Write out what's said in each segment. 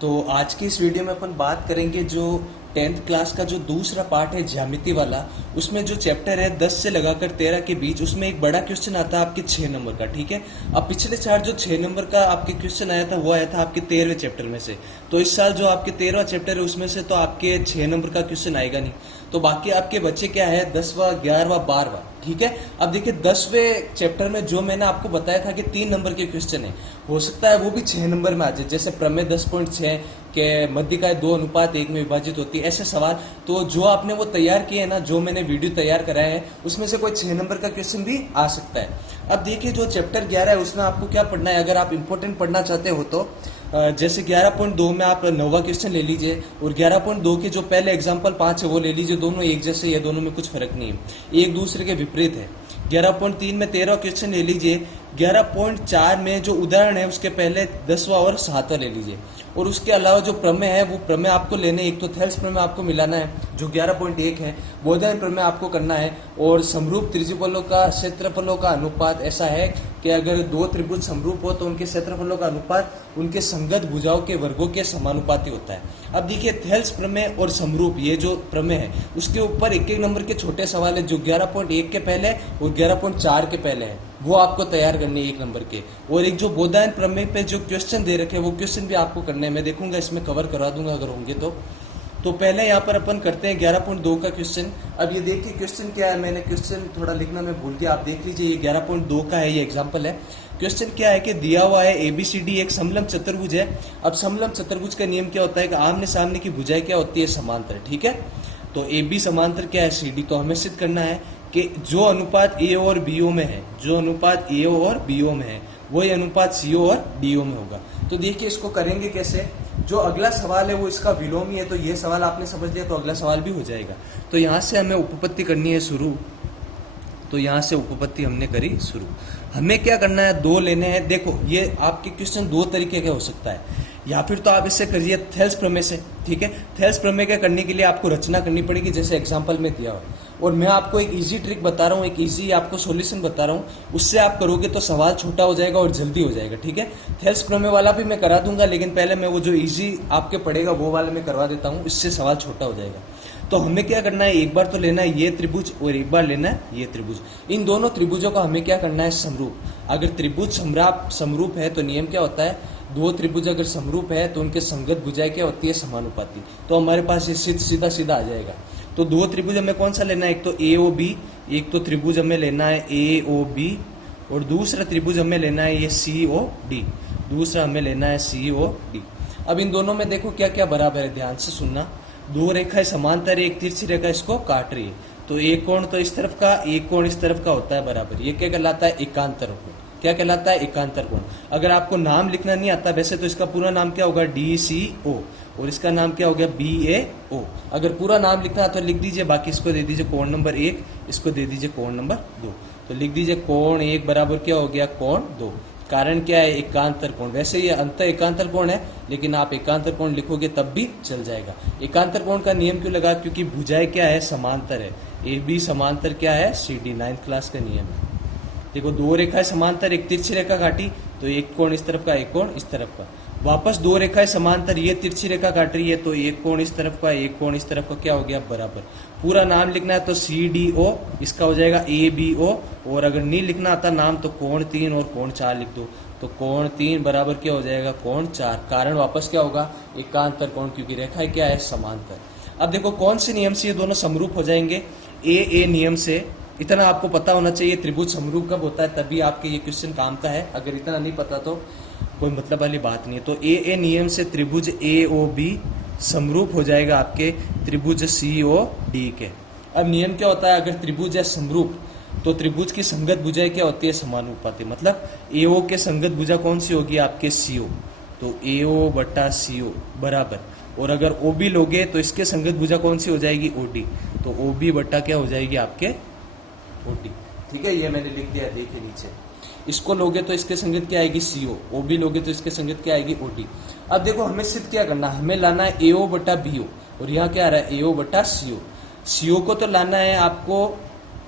तो आज की इस वीडियो में अपन बात करेंगे जो 10th क्लास का जो दूसरा पार्ट है ज्यामिति वाला। उसमें जो चैप्टर है 10 से लगाकर 13 के बीच, उसमें एक बड़ा क्वेश्चन आता है आपके 6 नंबर का। ठीक है, अब पिछले चार जो 6 नंबर का आपके क्वेश्चन आया था वो आया था आपके 13वें चैप्टर में से। तो इस साल जो आपके 13वां चैप्टर है उसमें से तो आपके 6 नंबर का क्वेश्चन आएगा नहीं। तो बाकी आपके बच्चे क्या है 10वां 11वां 12वां। ठीक है, अब देखिए 10वें चैप्टर में जो मैंने आपको बताया था कि 3 नंबर के क्वेश्चन है, हो सकता है वो भी 6 नंबर में आ जाए। जैसे प्रमेय 10.6 के मध्यिकाएं 2:1 में विभाजित होती है, ऐसे सवाल। तो जो आपने वो तैयार किए हैं ना, जो मैंने वीडियो तैयार कराया है, उसमें से कोई 6 नंबर का क्वेश्चन भी आ सकता है। अब देखिए जो चैप्टर 11 है उसमें आपको क्या पढ़ना है, अगर आप इंपॉर्टेंट पढ़ना चाहते हो तो जैसे 11.2 में आप 9वां क्वेश्चन ले लीजिए, और 11.2 के जो पहले एग्जाम्पल 5 है वो ले लीजिए। दोनों एक जैसे, ये दोनों में कुछ फर्क नहीं है, एक दूसरे के विपरीत है। 11.3 में 13वां क्वेश्चन ले लीजिए। 11.4 में जो उदाहरण है उसके पहले 10वां और 7वां ले लीजिए। और उसके अलावा जो प्रमेय है वो प्रमेय आपको लेने, एक तो थेल्स प्रमेय आपको मिलाना है जो 11.1 है, बोधायन प्रमेय आपको करना है, और समरूप त्रिभुजों का क्षेत्रफलों का अनुपात ऐसा है कि अगर दो त्रिभुज समरूप हो तो उनके क्षेत्रफलों का अनुपात उनके संगत भुजाओं के वर्गों के समानुपाती होता है। अब देखिए थेल्स प्रमेय और समरूप ये जो प्रमेय है उसके ऊपर एक एक नंबर के छोटे सवाल है जो 11.1 के पहले और 11.4 के पहले है, वो आपको तैयार करनी है 1 नंबर के। और एक जो बोधायन प्रमेय पे जो क्वेश्चन दे रखे हैं वो क्वेश्चन भी आपको करने हैं, मैं देखूंगा इसमें कवर करा दूंगा अगर होंगे तो पहले यहाँ पर अपन करते हैं 11.2 का क्वेश्चन। अब ये देखिए क्वेश्चन क्या है, मैंने क्वेश्चन थोड़ा लिखना मैं भूल गया, आप देख लीजिए। ये 11.2 का है, ये एग्जाम्पल है। क्वेश्चन क्या है कि दिया हुआ है ABCD एक समलंब चतुर्भुज है। अब समलंब चतुर्भुज का नियम क्या होता है कि आमने सामने की भुजाएं क्या होती है, समांतर। ठीक है, तो AB समांतर क्या है CD, तो हमें सिद्ध करना है कि जो अनुपात AO और BO में है, जो अनुपात AO और BO में है वही अनुपात CO और DO में होगा। तो देखिए इसको करेंगे कैसे। जो अगला सवाल है वो इसका विलोमी है, तो ये सवाल आपने समझ लिया तो अगला सवाल भी हो जाएगा। तो यहाँ से हमें उपपत्ति करनी है शुरू। तो यहाँ से उपपत्ति हमने करी शुरू। हमें क्या करना है, 2 लेने हैं। देखो ये आपके क्वेश्चन 2 तरीके के हो सकता है, या फिर तो आप इससे करिए थेल्स प्रमेय से। ठीक है, थेल्स प्रमेय के करने के लिए आपको रचना करनी पड़ेगी जैसे एग्जाम्पल में दिया हुआ, और मैं आपको एक इजी ट्रिक बता रहा हूँ, एक इजी आपको सॉल्यूशन बता रहा हूँ, उससे आप करोगे तो सवाल छोटा हो जाएगा और जल्दी हो जाएगा। ठीक है, थेल्स प्रमेय वाला भी मैं करा दूंगा, लेकिन पहले मैं वो जो इजी आपके पड़ेगा वो वाला मैं करवा देता हूँ, इससे सवाल छोटा हो जाएगा। तो हमें क्या करना है, एक बार तो लेना है ये त्रिभुज और एक बार लेना है ये त्रिभुज। इन दोनों त्रिभुजों का हमें क्या करना है, समरूप। अगर त्रिभुज समरूप है तो नियम क्या होता है, 2 त्रिभुज अगर समरूप है तो उनके संगत भुजाएं क्या होती है, समानुपाती। तो हमारे पास ये सीधा सीधा आ जाएगा। तो 2 त्रिभुज हमें कौन सा लेना है, एक तो AOB, एक तो त्रिभुज हमें लेना है AOB, और दूसरा त्रिभुज हमें लेना है ये COD, दूसरा हमें लेना है COD। अब इन दोनों में देखो क्या क्या बराबर है, ध्यान से सुनना। 2 रेखाएं समांतर, एक तिरछी रेखा इसको काट रही है, तो एक कोण तो इस तरफ का, एक कोण इस तरफ का होता है बराबर। ये क्या कहलाता है, एकांतर कोण। क्या कहलाता है, एकांतर कोण। अगर आपको नाम लिखना नहीं आता, वैसे तो इसका पूरा नाम क्या होगा, DCO, और इसका नाम क्या हो गया, BAO। अगर पूरा नाम लिखना है तो लिख दीजिए, बाकी इसको दे दीजिए कोण नंबर 1, इसको दे दीजिए कोण नंबर 2। तो लिख दीजिए कोण 1 बराबर क्या हो गया, कोण 2। कारण क्या है, एकांतर कोण। वैसे ये अंत एकांतर कोण है, लेकिन आप एकांतर कोण लिखोगे तब भी चल जाएगा। एकांतर कोण का नियम क्यों लगा, क्योंकि भुजाएं क्या है, समांतर है। AB समांतर क्या है, CD, 9th क्लास का नियम है। देखो 2 रेखाएं समांतर, एक तिरछी रेखा काटी, तो एक कोण इस तरफ का, एक कोण इस तरफ का। वापस 2 रेखाएं समांतर, ये तिरछी रेखा काट रही है, तो एक कोण इस तरफ का, एक कोण इस तरफ का, क्या हो गया, बराबर। पूरा नाम लिखना है तो CDO, इसका हो जाएगा ABO, और अगर नहीं लिखना आता नाम तो कोण 3 और कोण 4 लिख दो। तो कोण 3 बराबर क्या हो जाएगा, कोण 4। कारण वापस क्या होगा, एकांतर कोण, क्योंकि रेखाएं क्या है, समांतर। अब देखो कौन से नियम से ये दोनों समरूप हो जाएंगे, AA नियम से। इतना आपको पता होना चाहिए त्रिभुज समरूप कब होता है, तभी आपके ये क्वेश्चन काम का है। अगर इतना नहीं पता तो कोई मतलब वाली बात नहीं है। तो AA नियम से त्रिभुज AOB समरूप हो जाएगा आपके त्रिभुज COD के। अब नियम क्या होता है, अगर त्रिभुज है समरूप तो त्रिभुज की संगत भुजाएं क्या होती है, समानुपाती। मतलब AO के संगत भुजा कौन सी होगी, आपके CO, तो AO बटा CO बराबर। और अगर OB लोगे तो इसके संगत भुजा कौन सी हो जाएगी, OD, तो OB बटा क्या हो जाएगी, आपके OD। ठीक है, ये मैंने लिख दिया, देखिए नीचे। इसको लोगे तो इसके संगत क्या आएगी, CO, OB लोगे तो इसके संगत क्या आएगी, OD। अब देखो हमें सिद्ध क्या करना है, हमें लाना है AO बटा BO, और यहाँ क्या आ रहा है, AO बटा CO। CO को तो लाना है आपको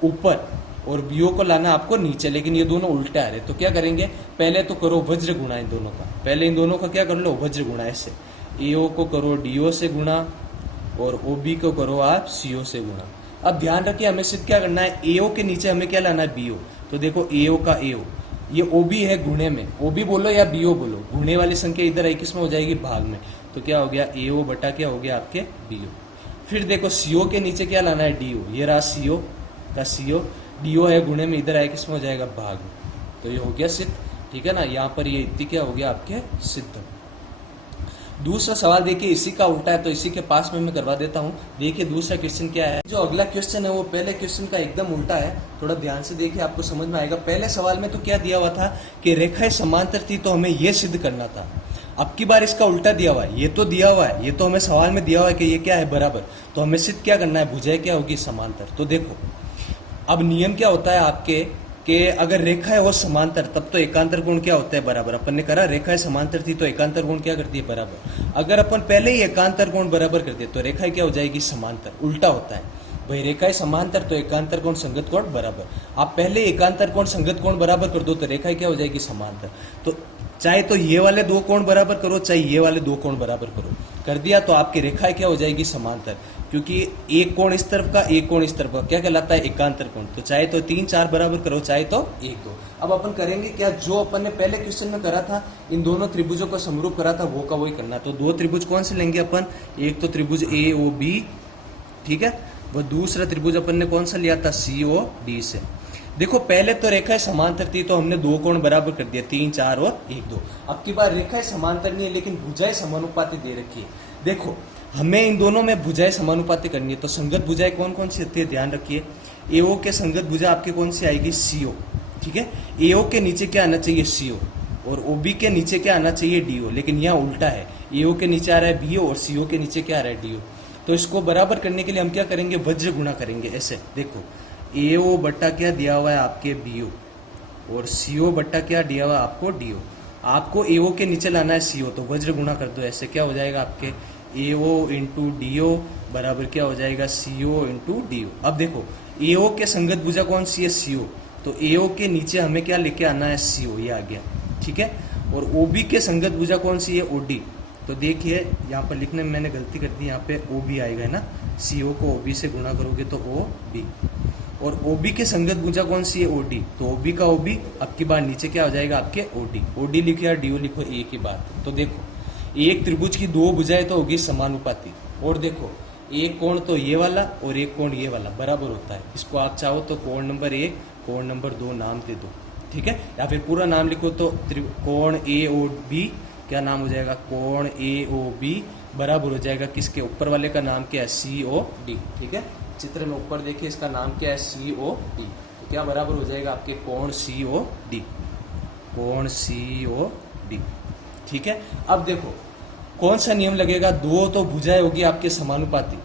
ऊपर और BO को लाना है आपको नीचे, लेकिन ये दोनों उल्टा आ रहे। तो क्या करेंगे, पहले तो करो वज्र गुणा इन दोनों का, पहले इन दोनों का क्या कर लो, वज्र गुणा। ऐसे AO को करो DO से गुणा और OB को करो आप CO से गुणा। अब ध्यान रखिए हमें सिर्फ क्या करना है, AO के नीचे हमें क्या लाना है, BO। तो देखो AO का AO, ये OB है गुणे में, OB बोलो या BO बोलो, गुणे वाली संख्या इधर आई किस में हो जाएगी, भाग में। तो क्या हो गया, AO बटा क्या हो गया आपके BO। फिर देखो CO के नीचे क्या लाना है, DO, ये रहा CO का CO, DO है गुणे में, इधर आए किस में हो जाएगा, भाग में। तो ये हो गया सिद्ध, ठीक है ना। यहाँ पर ये इतनी क्या हो गया आपके सिद्ध। दूसरा सवाल देखिए इसी का उल्टा है, तो इसी के पास में मैं करवा देता हूँ। देखिए दूसरा क्वेश्चन क्या है, जो अगला क्वेश्चन है वो पहले क्वेश्चन का एकदम उल्टा है। थोड़ा ध्यान से देखिए आपको समझ में आएगा। पहले सवाल में तो क्या दिया हुआ था कि रेखाएं समांतर थी, तो हमें ये सिद्ध करना था। अब की बार इसका उल्टा दिया हुआ है, ये तो दिया हुआ है, ये तो हमें सवाल में दिया हुआ है कि ये क्या है, बराबर। तो हमें सिद्ध क्या करना है, भुजाएं क्या होगी, समांतर। तो देखो अब नियम क्या होता है आपके कि अगर रेखाएं हो समांतर तब तो एकांतर कोण क्या होता है, बराबर। अपन ने करा रेखाएं समांतर थी तो एकांतर कोण क्या करती है, बराबर। अगर अपन पहले ही एकांतर कोण बराबर कर दे तो रेखाएं क्या हो जाएगी, समांतर। उल्टा होता है भाई, रेखाएं समांतर तो एकांतर कोण संगत कोण बराबर। आप पहले एकांतर कोण संगत कोण बराबर कर दो तो रेखाएं क्या हो जाएगी, समांतर। तो चाहे तो ये वाले दो कोण बराबर करो, चाहे ये वाले दो कोण बराबर करो, कर दिया तो आपकी रेखाएं क्या हो जाएगी, समांतर। क्योंकि एक कोण इस तरफ का, एक कोण इस तरफ का, क्या कहलाता है, एकांतर कोण। तो चाहे तो 3 4 बराबर करो, चाहे तो 1 2। अब अपन करेंगे क्या, जो अपन ने पहले क्वेश्चन में करा था, इन दोनों त्रिभुजों को समरूप करा था, वो का वही करना। तो दो त्रिभुज कौन से लेंगे अपन, एक तो त्रिभुज AOB, ठीक है, वो दूसरा त्रिभुज अपन ने कौन सा लिया था, COD से। देखो पहले तो रेखाएं समांतर थी तो हमने दो कोण बराबर कर दिया, 3 4 और 1 2। अब की बार रेखाएं समांतर नहीं है लेकिन भुजाएं समानुपाती दे रखी है। देखो हमें इन दोनों में भुजाएं समानुपाती करनी है, तो संगत भुजाएं कौन कौन सी होती है, ध्यान रखिए। AO के संगत भुजा आपके कौन सी आएगी, CO, ठीक है। AO के नीचे क्या आना चाहिए, CO, और OB के नीचे क्या आना चाहिए, DO। लेकिन यहाँ उल्टा है, AO के नीचे आ रहा है BO और CO के नीचे क्या आ रहा है, DO। तो इसको बराबर करने के लिए हम क्या करेंगे, वज्र गुणा करेंगे। ऐसे देखो AO बट्टा क्या दिया हुआ है आपके BO और CO बट्टा क्या दिया हुआ है आपको DO। आपको AO के नीचे लाना है CO, तो वज्र गुणा कर दो। ऐसे क्या हो जाएगा आपके AO इंटू DO बराबर क्या हो जाएगा, CO इंटू DO। अब देखो AO के संगत भुजा कौन सी है, CO, तो AO के नीचे हमें क्या लेके आना है, CO, ये आ गया, ठीक है। और OB के संगत भुजा कौन सी है, OD। तो देखिए यहाँ पर लिखने में मैंने गलती कर दी, यहाँ पे OB आएगा है ना, CO को OB से गुणा करोगे तो OB। और OB के संगत भुजा कौन सी है, OD, तो OB का OB। अब की बार नीचे क्या हो जाएगा आपके OD लिखो या DO लिखो, एक ही बात। तो देखो एक त्रिभुज की दो भुजाएं तो होगी समानुपाती, और देखो एक कोण तो ये वाला और एक कोण ये वाला बराबर होता है। इसको आप चाहो तो कोण नंबर 1 कोण नंबर 2 नाम दे दो, ठीक है, या फिर पूरा नाम लिखो तो कोण AOB क्या नाम हो जाएगा, कोण AOB बराबर हो जाएगा किसके, ऊपर वाले का नाम क्या है, COD, ठीक है। चित्र में ऊपर देखिए इसका नाम क्या है, COD। तो क्या बराबर हो जाएगा आपके कोण COD, कोण COD, ठीक है। अब देखो कौन सा नियम लगेगा, दो तो भुजाएं होगी आपके समानुपाती,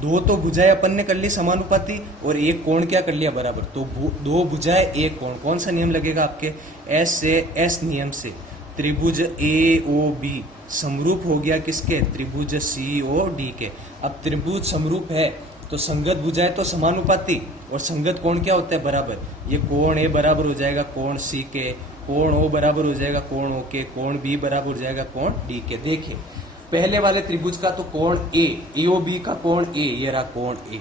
दो तो भुजाएं अपन ने कर ली समानुपाती और एक कोण क्या कर लिया, बराबर। तो दो भुजाएं एक कोण, कौन सा नियम लगेगा आपके, S नियम से त्रिभुज AOB समरूप हो गया किसके, त्रिभुज COD के। अब त्रिभुज समरूप है तो संगत भुजाएं तो समानुपाती और संगत कोण क्या होता है, बराबर। ये कोण A बराबर हो जाएगा कोण C के, कोण O बराबर हो जाएगा कोण O के, कोण B बराबर हो जाएगा कोण D के। देखिए पहले वाले त्रिभुज का तो कोण A, AOB का कोण A, ये रहा कोण A,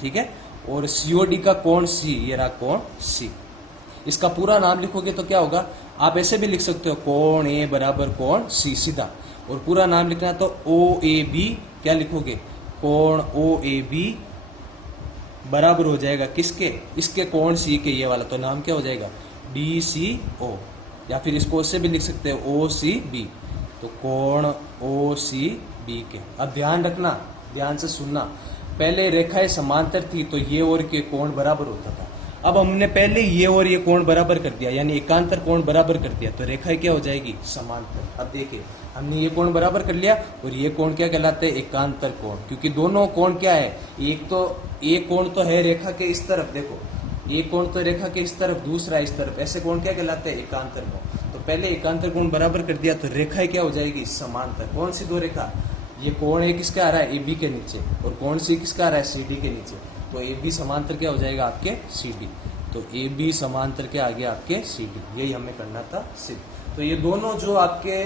ठीक है, और COD का कोण C, ये रहा कोण C। इसका पूरा नाम लिखोगे तो क्या होगा, आप ऐसे भी लिख सकते हो, कोण A बराबर कोण C सीधा, और पूरा नाम लिखना तो OAB क्या लिखोगे, कोण OAB बराबर हो जाएगा किसके, इसके कोण C के, ये वाला, तो नाम क्या हो जाएगा DCO, या फिर इसको उससे भी लिख सकते हो OCB, तो कोण OCB के। अब ध्यान रखना, ध्यान से सुनना, पहले रेखाएं समांतर थी तो ये और के कोण बराबर होता था। अब हमने पहले ये और ये कोण बराबर कर दिया, यानी एकांतर कोण बराबर कर दिया, तो रेखाएं क्या हो जाएगी, समांतर। अब देखिए हमने ये कोण बराबर कर लिया और ये कोण क्या कहलाते हैं, एकांतर कोण, क्योंकि दोनों कोण क्या है, एक कोण तो है रेखा के इस तरफ, देखो एक कोण तो रेखा के इस तरफ, दूसरा इस तरफ, ऐसे कोण क्या कहलाते हैं, एकांतर कोण। तो पहले एकांतर कोण बराबर कर दिया तो रेखाएं क्या हो जाएगी, समांतर। कौन सी दो रेखा, ये कोण A किसका आ रहा है, AB के नीचे, और कोण C किसका आ रहा है, CD के नीचे, तो AB समांतर क्या हो जाएगा आपके CD, तो AB समांतर क्या आ गया आपके CD। यही हमें करना था सिद्ध। तो ये दोनों जो आपके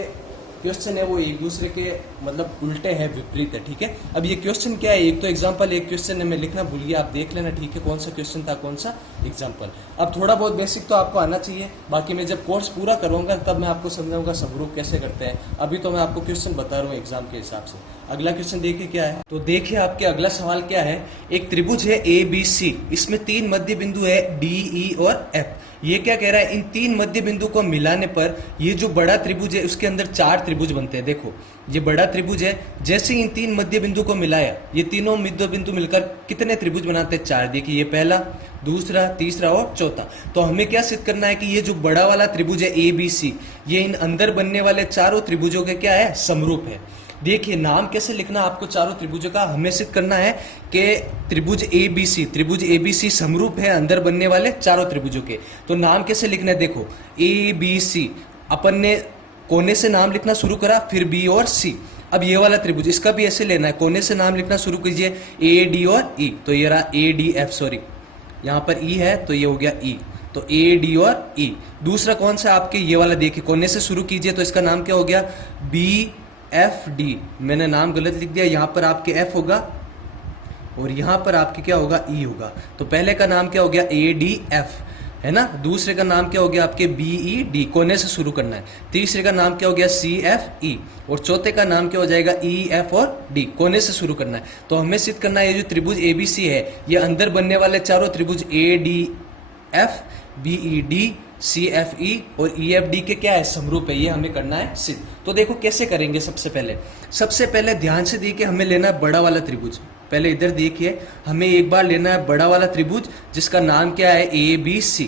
क्वेश्चन है वो एक दूसरे के मतलब उल्टे है, विपरीत है, ठीक है। अब ये क्वेश्चन क्या है, एक तो एग्जांपल, एक क्वेश्चन है, मैं लिखना भूल गया, आप देख लेना, ठीक है, कौन सा क्वेश्चन था, कौन सा एग्जांपल। अब थोड़ा बहुत बेसिक तो आपको आना चाहिए, बाकी मैं जब कोर्स पूरा करूंगा तब मैं आपको समझाऊंगा समरूप कैसे करते हैं। अभी तो मैं आपको क्वेश्चन बता रहा हूँ एग्जाम के हिसाब से। अगला क्वेश्चन देखिए क्या है, तो देखिए आपके अगला सवाल क्या है। एक त्रिभुज है ABC, इसमें 3 मध्य बिंदु है DE और F। ये क्या कह रहा है, इन 3 मध्य बिंदु को मिलाने पर ये जो बड़ा त्रिभुज है उसके अंदर 4 त्रिभुज बनते हैं। देखो ये बड़ा त्रिभुज है, जैसे इन 3 मध्य बिंदु को मिलाया, ये तीनों मध्य बिंदु मिलकर कितने त्रिभुज बनाते हैं, 4। देखिए ये पहला, दूसरा, तीसरा और चौथा। तो हमें क्या सिद्ध करना है कि ये जो बड़ा वाला त्रिभुज है ABC, ये इन अंदर बनने वाले चारों त्रिभुजों के क्या है, समरूप है। देखिए नाम कैसे लिखना आपको चारों त्रिभुजों का, हमें सिद्ध करना है कि त्रिभुज ABC समरूप है अंदर बनने वाले चारों त्रिभुजों के। तो नाम कैसे लिखना है, देखो ABC, अपन ने कोने से नाम लिखना शुरू करा, फिर B और C। अब ये वाला त्रिभुज, इसका भी ऐसे लेना है, कोने से नाम लिखना शुरू कीजिए, AD और E। तो ये रहा ADF, सॉरी यहाँ पर E है तो ये हो गया E, तो AD और E। दूसरा कौन सा आपके, ये वाला देखिए, कोने से शुरू कीजिए, तो इसका नाम क्या हो गया, BFD। मैंने नाम गलत लिख दिया, यहाँ पर आपके F होगा और यहाँ पर आपके क्या होगा, E होगा। तो पहले का नाम क्या हो गया, ADF है ना, दूसरे का नाम क्या हो गया आपके BED, कोने से शुरू करना है। तीसरे का नाम क्या हो गया, CFE, और चौथे का नाम क्या हो जाएगा, EF और D, कोने से शुरू करना है। तो हमें सिद्ध करना है ये जो त्रिभुज ABC है, ये अंदर बनने वाले चारों त्रिभुज ADF, BED, CFE और EFD के क्या है, समरूप है। ये हमें करना है सिद्ध। तो देखो कैसे करेंगे, सबसे पहले ध्यान से देखिए, हमें लेना है बड़ा वाला त्रिभुज। पहले इधर देखिए, हमें एक बार लेना है बड़ा वाला त्रिभुज जिसका नाम क्या है, ABC।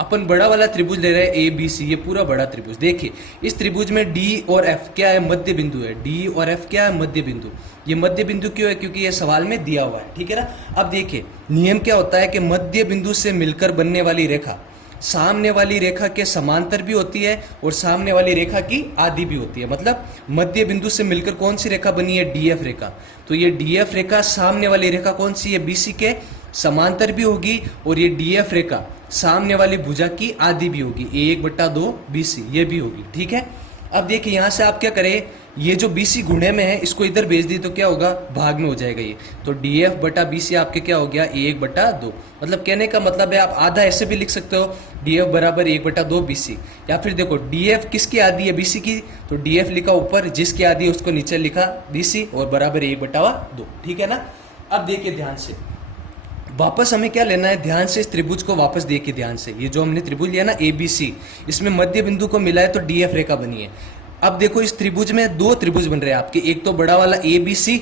अपन बड़ा वाला त्रिभुज ले रहे हैं ABC, ये पूरा बड़ा त्रिभुज। देखिए इस त्रिभुज में D और F क्या है, मध्य बिंदु है। D और F क्या है, मध्य बिंदु। ये मध्य बिंदु क्यों है, क्योंकि ये सवाल में दिया हुआ है, ठीक है ना। अब देखिए नियम क्या होता है कि मध्य बिंदु से मिलकर बनने वाली रेखा सामने वाली रेखा के समांतर भी होती है और सामने वाली रेखा की आधी भी होती है। मतलब मध्य बिंदु से मिलकर कौन सी रेखा बनी है, DF रेखा। तो ये DF रेखा सामने वाली रेखा कौन सी है, BC के समांतर भी होगी, और ये DF रेखा सामने वाली भुजा की आधी भी होगी, 1/2 BC ये भी होगी, ठीक है। अब देखिए यहाँ से आप क्या करें, ये जो BC गुणे में है इसको इधर भेज दी तो क्या होगा, भाग में हो जाएगा ये। तो DF/BC आपके क्या हो गया, 1/2। मतलब कहने का मतलब है, आप आधा ऐसे भी लिख सकते हो, DF बराबर 1/2 BC। या फिर देखो DF किसकी आधी है, BC की, तो DF लिखा ऊपर, जिसकी आधी है उसको नीचे लिखा BC, और बराबर 1/2, ठीक है ना। अब देखिए ध्यान से, वापस हमें क्या लेना है, ध्यान से इस त्रिभुज को वापस देखिए ध्यान से। ये जो हमने त्रिभुज लिया ना ABC, इसमें मध्य बिंदु को मिला है तो DF रेखा बनी है। अब देखो इस त्रिभुज में 2 त्रिभुज बन रहे हैं आपके, एक तो बड़ा वाला ABC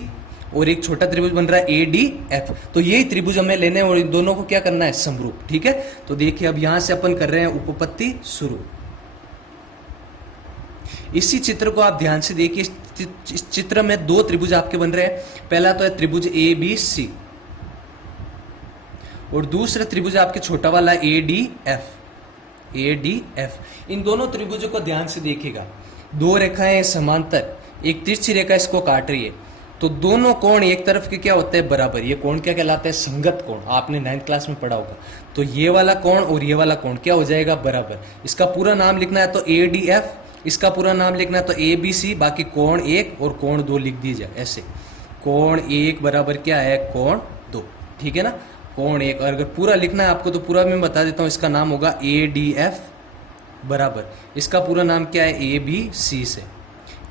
और एक छोटा त्रिभुज बन रहा है ADF। तो यही त्रिभुज हमें लेने हैं और इन दोनों को क्या करना है, समरूप, ठीक है। तो देखिए अब यहां से अपन कर रहे हैं उपपत्ति शुरू। इसी चित्र को आप ध्यान से देखिए, इस चित्र में 2 त्रिभुज आपके बन रहे हैं। पहला तो है त्रिभुज ABC और दूसरा त्रिभुज आपके छोटा वाला ADF। इन दोनों त्रिभुजों को ध्यान से देखिएगा, 2 रेखाएं समांतर, एक तिरछी रेखा इसको काट रही है। तो दोनों कोण एक तरफ के क्या होते हैं, बराबर। ये कोण क्या कहलाता है, संगत कोण, आपने 9th क्लास में पढ़ा होगा। तो ये वाला कोण और ये वाला कोण क्या हो जाएगा, बराबर। इसका पूरा नाम लिखना है तो ADF, इसका पूरा नाम लिखना है तो ABC, बाकी कोण 1 और कोण 2 लिख दीजिए ऐसे। कोण 1 बराबर क्या है, कोण 2, ठीक है ना। कोण 1, और अगर पूरा लिखना है आपको तो पूरा मैं बता देता हूँ, इसका नाम होगा ADF बराबर, इसका पूरा नाम क्या है, ABC से।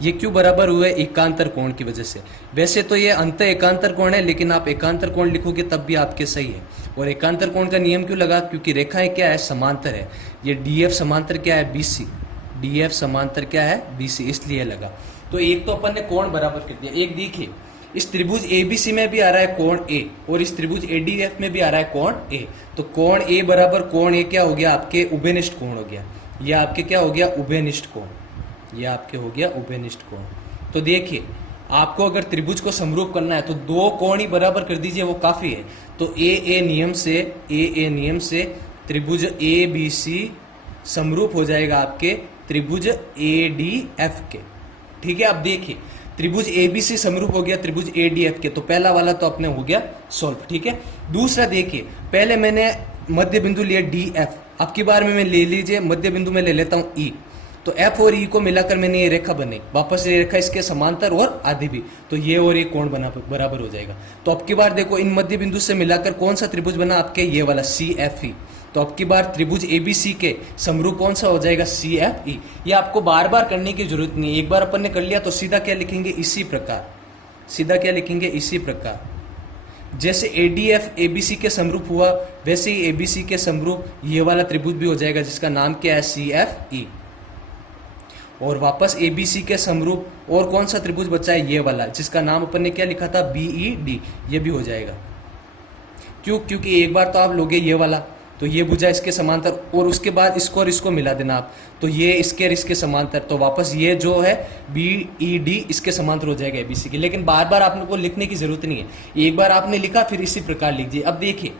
ये क्यों बराबर हुए, एकांतर कोण की वजह से। वैसे तो ये अंत एकांतर कोण है, लेकिन आप एकांतर कोण लिखोगे तब भी आपके सही है। और एकांतर कोण का नियम क्यों लगा, क्योंकि रेखाएं क्या है, समांतर है। ये DF समांतर क्या है, BC। DF समांतर क्या है, BC, इसलिए लगा। तो एक तो अपन ने कोण बराबर कर दिया। एक देखिए इस त्रिभुज ABC में भी आ रहा है कोण A और इस त्रिभुज ADF में भी आ रहा है कोण A। तो कोण A बराबर कोण A क्या हो गया, आपके उभयनिष्ठ कोण हो गया। ये आपके क्या हो गया, उभयनिष्ठ कोण। ये आपके हो गया उभयनिष्ठ कोण। तो देखिए आपको अगर त्रिभुज को समरूप करना है तो 2 कोण ही बराबर कर दीजिए, वो काफी है। तो AA नियम से त्रिभुज ABC समरूप हो जाएगा आपके त्रिभुज ADF के, ठीक है। अब देखिए त्रिभुज ABC समरूप हो गया त्रिभुज ADF के, तो पहला वाला तो अपने हो गया सॉल्व, ठीक है। दूसरा देखिए, पहले मैंने मध्य बिंदु लिया DF, अब की बार में ले लीजिए मध्य बिंदु में ले लेता हूं E। तो एफ और ई को मिलाकर मैंने ये रेखा बनी, वापस ये रेखा इसके समांतर और आधी भी, तो ये और ये कोण बना बराबर हो जाएगा। तो अब की बार देखो इन मध्य बिंदु से मिलाकर कौन सा त्रिभुज बना आपके, ये वाला सी एफ ई। तो अब की बार त्रिभुज एबीसी के समरूप कौन सा हो जाएगा, सी एफ ई। ये आपको बार बार करने की जरूरत नहीं है, एक बार अपन ने कर लिया तो सीधा क्या लिखेंगे, इसी प्रकार, सीधा क्या लिखेंगे, इसी प्रकार। जैसे एडीएफ एबीसी के समरूप हुआ वैसे ही एबीसी के समरूप ये वाला त्रिभुज भी हो जाएगा जिसका नाम क्या है, सी एफ ई। और वापस एबीसी के समरूप और कौन सा त्रिभुज बचा है, ये वाला जिसका नाम अपन ने क्या लिखा था, बीईडी, ये भी हो जाएगा। क्यों, क्योंकि एक बार तो आप लोगे ये वाला, तो ये भुजा इसके समांतर, और उसके बाद इसको और इसको मिला देना आप, तो ये इसके और इसके समांतर, तो वापस ये जो है बीईडी इसके समांतर हो जाएगा एबीसी के। लेकिन बार बार आपने को लिखने की जरूरत नहीं है, एक बार आपने लिखा फिर इसी प्रकार लीजिए। अब देखिए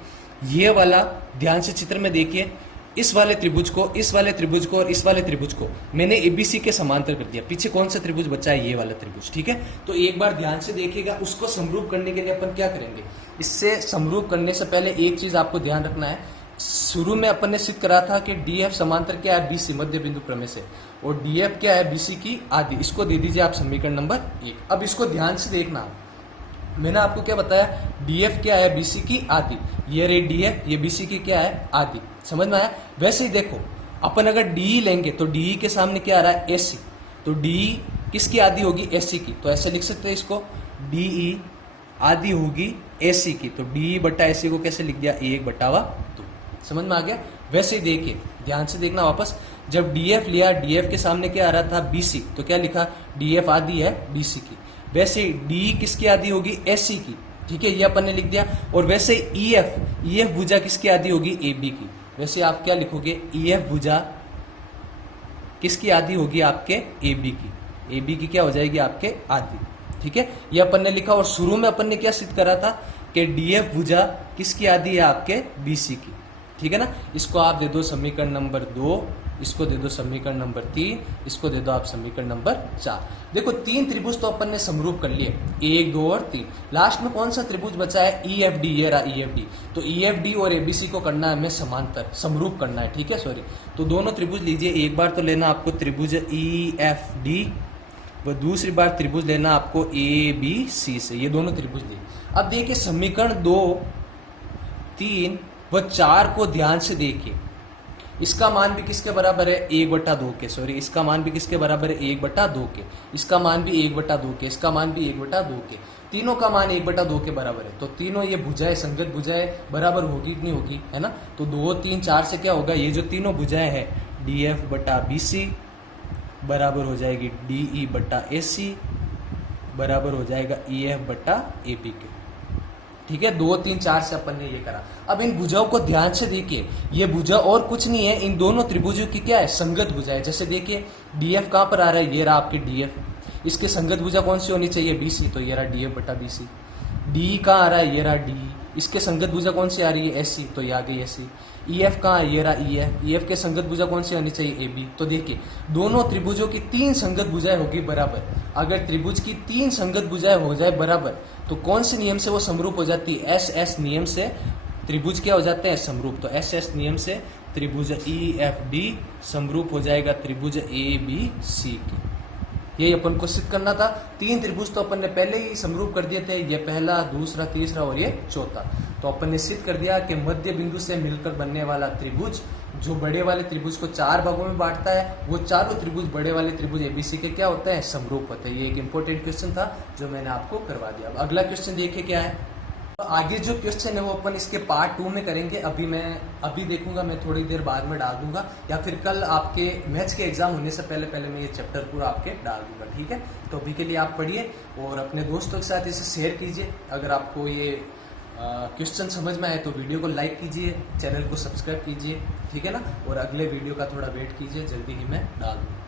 ये वाला, ध्यान से चित्र में देखिए, इस वाले त्रिभुज को, इस वाले त्रिभुज को और इस वाले त्रिभुज को मैंने एबीसी के समांतर कर दिया। पीछे कौन सा त्रिभुज बचा है, ये वाला त्रिभुज, ठीक है। तो एक बार ध्यान से देखिएगा, उसको समरूप करने के लिए अपन क्या करेंगे, इससे समरूप करने से पहले एक चीज आपको ध्यान रखना है। शुरू में अपन ने सिद्ध करा था कि डीएफ समांतर क्या है, बीसी, मध्य बिंदु प्रमेय से, और डीएफ क्या है, बीसी की आधी। इसको दे दीजिए आप समीकरण नंबर 1। अब इसको ध्यान से देखना, मैंने आपको क्या बताया, डीएफ क्या है, बीसी की आधी, ये रे डीएफ, ये बीसी की क्या है, आधी। समझ में आया। वैसे ही देखो अपन अगर डी लेंगे तो डी के सामने क्या आ रहा है, एसी, तो डी किसकी आधी होगी, एसी की। तो ऐसे लिख सकते हैं इसको, डीई आधी होगी एसी की, तो डी बट्टा एसी को कैसे लिख दिया, 1/2। समझ में आ गया। वैसे ही देखिए, ध्यान से देखना वापस, जब डीएफ लिया, डीएफ के सामने क्या आ रहा था, बीसी, तो क्या लिखा, डीएफ आधी है बीसी की। वैसे ही डी किसकी आधी होगी, एसी की, ठीक है, ये अपन ने लिख दिया। और वैसे ईएफ, ईएफ भुजा किसकी आधी होगी, एबी की। वैसे आप क्या लिखोगे, ईएफ भुजा किसकी आधी होगी, आपके एबी की। एबी की क्या हो जाएगी, आपके आधी, ठीक है, ये अपन ने लिखा। और शुरू में अपन ने क्या सिद्ध करा था कि डीएफ भुजा किसकी आधी है, आपके बीसी की, ठीक है ना। इसको आप दे दो समीकरण नंबर 2, इसको दे दो समीकरण नंबर 3, इसको दे दो आप समीकरण नंबर 4। देखो 3 त्रिभुज तो अपन ने समरूप कर लिए, 1, 2 और 3। लास्ट में कौन सा त्रिभुज बचा है, ईएफडी, ये रहा ईएफडी। तो ईएफडी और एबीसी को करना है हमें समांतर, समरूप करना है, ठीक है, सॉरी। तो दोनों त्रिभुज लीजिए, एक बार तो लेना आपको त्रिभुज ईएफडी, व दूसरी बार त्रिभुज लेना आपको एबीसी से, ये दोनों त्रिभुज लिए। अब देखिए समीकरण 2, 3 व 4 को ध्यान से देखिए, इसका मान भी किसके बराबर है, 1/2 के, सॉरी, इसका मान भी किसके बराबर है, 1/2 के, इसका मान भी 1/2 के, इसका मान भी 1/2 के, तीनों का मान 1/2 के बराबर है। तो तीनों ये भुजाएं, संगत भुजाएं बराबर होगी कि नहीं होगी, है ना। तो 2, 3, 4 से क्या होगा, ये जो तीनों भुजाएं हैं, डीएफ बटा बीसी बराबर हो जाएगी डीई बटा एसी बराबर हो जाएगा ईएफ बटा एपी के, ठीक है। 2, 3, 4 से अपन ने ये करा। अब इन भुजाओं को ध्यान से देखिए, ये भुजा और कुछ नहीं है, इन दोनों त्रिभुजों की क्या है, संगत भुजा है। जैसे देखिए डीएफ कहाँ पर आ रहा है, ये रहा आपके डीएफ, इसके संगत भुजा कौन सी होनी चाहिए, बीसी, तो ये रहा डीएफ बटा बीसी। डी कहाँ आ रहा है, ये रहा डी, इसके संगत भुजा कौन सी आ रही है, एसी, तो ये आ गई एसी। ईएफ कहाँ है, ये रहा ईएफ, ईएफ के संगत भुजा कौन सी होनी चाहिए, एबी। तो देखिए दोनों त्रिभुजों की 3 संगत भुजाएं होगी बराबर। अगर त्रिभुज की 3 संगत भुजाएं हो जाए बराबर, तो कौन से नियम से वो समरूप हो जाती है, एस एस नियम से त्रिभुज क्या हो जाते हैं, समरूप। तो एस एस नियम से त्रिभुज ईएफडी समरूप हो जाएगा त्रिभुज एबीसी के। यही अपन को सिद्ध करना था। 3 त्रिभुज तो अपन ने पहले ही समरूप कर दिए थे, ये पहला, दूसरा, तीसरा और ये चौथा। तो अपन ने सिद्ध कर दिया कि मध्य बिंदु से मिलकर बनने वाला त्रिभुज जो बड़े वाले त्रिभुज को 4 भागों में बांटता है, वो चारों त्रिभुज बड़े वाले त्रिभुज एबीसी के क्या होते हैं, समरूप होते हैं। ये एक इंपॉर्टेंट क्वेश्चन था जो मैंने आपको करवा दिया। अब अगला क्वेश्चन देखिए क्या है। तो आगे जो क्वेश्चन है वो अपन इसके पार्ट 2 में करेंगे। अभी देखूंगा, मैं थोड़ी देर बाद में डाल दूंगा, या फिर कल आपके मैथ्स के एग्जाम होने से पहले पहले मैं ये चैप्टर पूरा आपके डाल दूंगा, ठीक है। तो अभी के लिए आप पढ़िए और अपने दोस्तों के साथ इसे शेयर कीजिए। अगर आपको ये क्वेश्चन समझ में आए तो वीडियो को लाइक कीजिए, चैनल को सब्सक्राइब कीजिए, ठीक है ना। और अगले वीडियो का थोड़ा वेट कीजिए, जल्दी ही मैं डाल दूंगा।